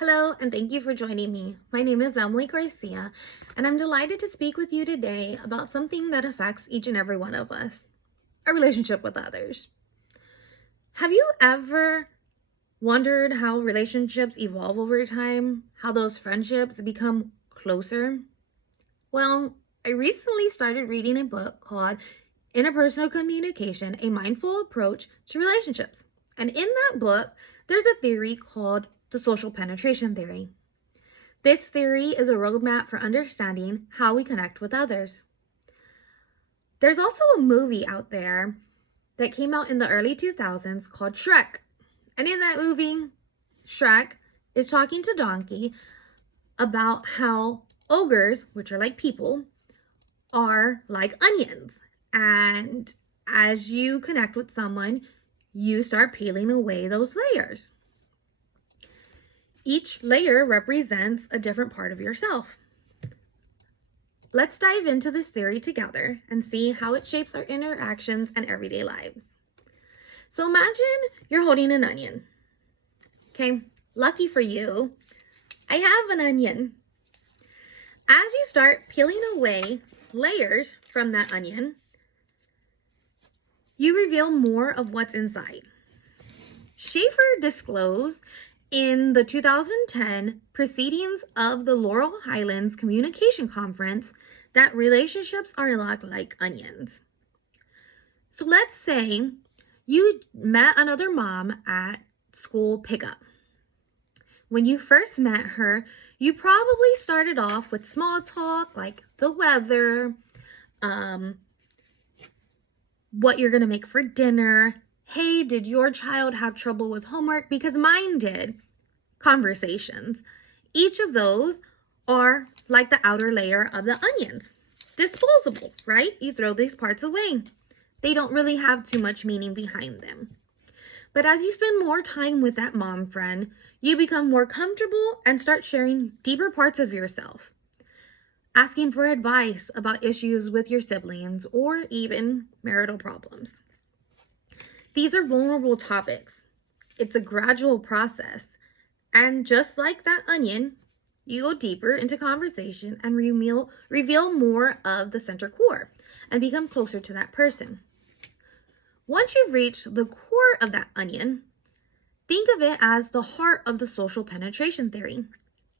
Hello, and thank you for joining me. My name is Emily Garcia, and I'm delighted to speak with you today about something that affects each and every one of us, our relationship with others. Have you ever wondered how relationships evolve over time, how those friendships become closer? Well, I recently started reading a book called Interpersonal Communication, a Mindful Approach to Relationships. And in that book, there's a theory called the social penetration theory. This theory is a roadmap for understanding how we connect with others. There's also a movie out there that came out in the early 2000s called Shrek. And in that movie, Shrek is talking to Donkey about how ogres, which are like people, are like onions. And as you connect with someone, you start peeling away those layers. Each layer represents a different part of yourself. Let's dive into this theory together and see how it shapes our interactions and everyday lives. So imagine you're holding an onion. Okay, lucky for you, I have an onion. As you start peeling away layers from that onion, you reveal more of what's inside. Schaefer disclosed in the 2010 proceedings of the Laurel Highlands Communication Conference that relationships are a lot like onions. So let's say you met another mom at school pickup. When you first met her, you probably started off with small talk like the weather, what you're gonna make for dinner. Hey, did your child have trouble with homework? Because mine did. Conversations. Each of those are like the outer layer of the onions. Disposable, right? You throw these parts away. They don't really have too much meaning behind them. But as you spend more time with that mom friend, you become more comfortable and start sharing deeper parts of yourself. Asking for advice about issues with your siblings or even marital problems. These are vulnerable topics. It's a gradual process. And just like that onion, you go deeper into conversation and reveal more of the center core and become closer to that person. Once you've reached the core of that onion, think of it as the heart of the social penetration theory.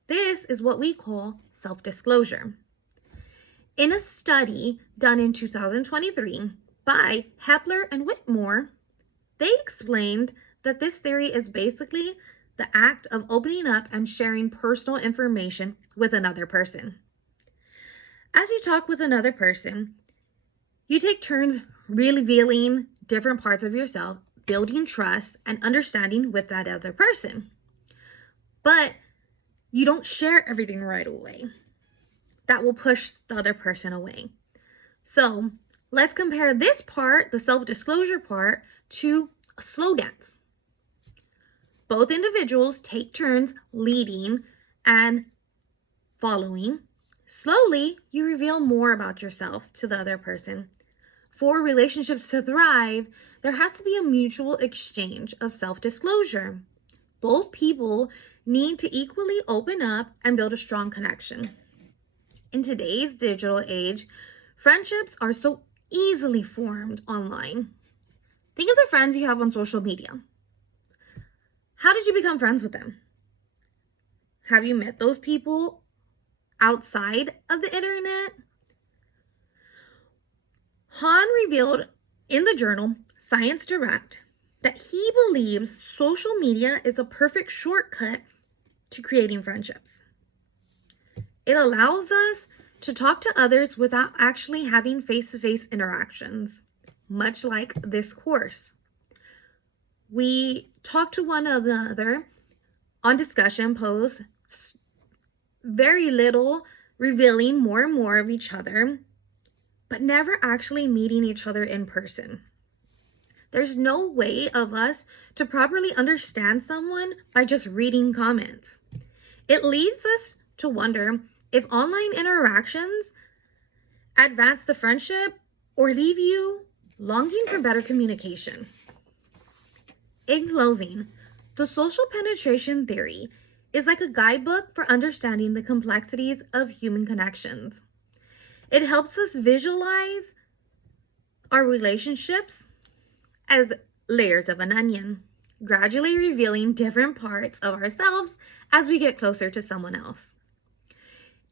This is what we call self-disclosure. In a study done in 2023 by Hepler and Whitmore, they explained that this theory is basically the act of opening up and sharing personal information with another person. As you talk with another person, you take turns revealing different parts of yourself, building trust and understanding with that other person. But you don't share everything right away. That will push the other person away. So let's compare this part, the self-disclosure part, to a slow dance. Both individuals take turns leading and following. Slowly, you reveal more about yourself to the other person. For relationships to thrive, there has to be a mutual exchange of self-disclosure. Both people need to equally open up and build a strong connection. In today's digital age, friendships are so easily formed online. Think of the friends you have on social media. How did you become friends with them? Have you met those people outside of the internet? Hahn revealed in the journal Science Direct that he believes social media is a perfect shortcut to creating friendships. It allows us to talk to others without actually having face-to-face interactions, much like this course. We talk to one another on discussion posts, very little revealing more and more of each other, but never actually meeting each other in person. There's no way of us to properly understand someone by just reading comments. It leaves us to wonder if online interactions advance the friendship or leave you longing for better communication. In closing, the social penetration theory is like a guidebook for understanding the complexities of human connections. It helps us visualize our relationships as layers of an onion, gradually revealing different parts of ourselves as we get closer to someone else.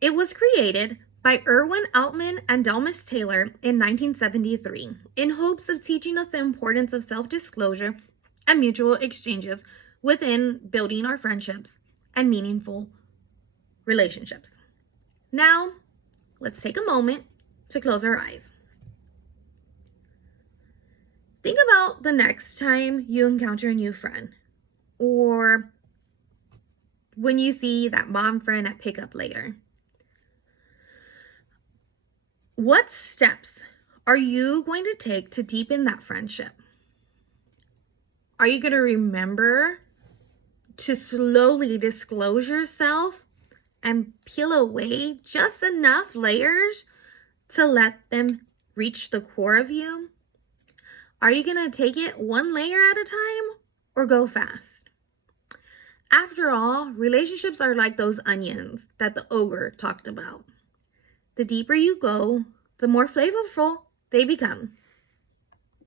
It was created by Irwin Altman and Delmas Taylor in 1973 in hopes of teaching us the importance of self-disclosure and mutual exchanges within building our friendships and meaningful relationships. Now, let's take a moment to close our eyes. Think about the next time you encounter a new friend, or when you see that mom friend at pickup later. What steps are you going to take to deepen that friendship? Are you going to remember to slowly disclose yourself and peel away just enough layers to let them reach the core of you? Are you going to take it one layer at a time or go fast? After all, relationships are like those onions that the ogre talked about. The deeper you go, the more flavorful they become.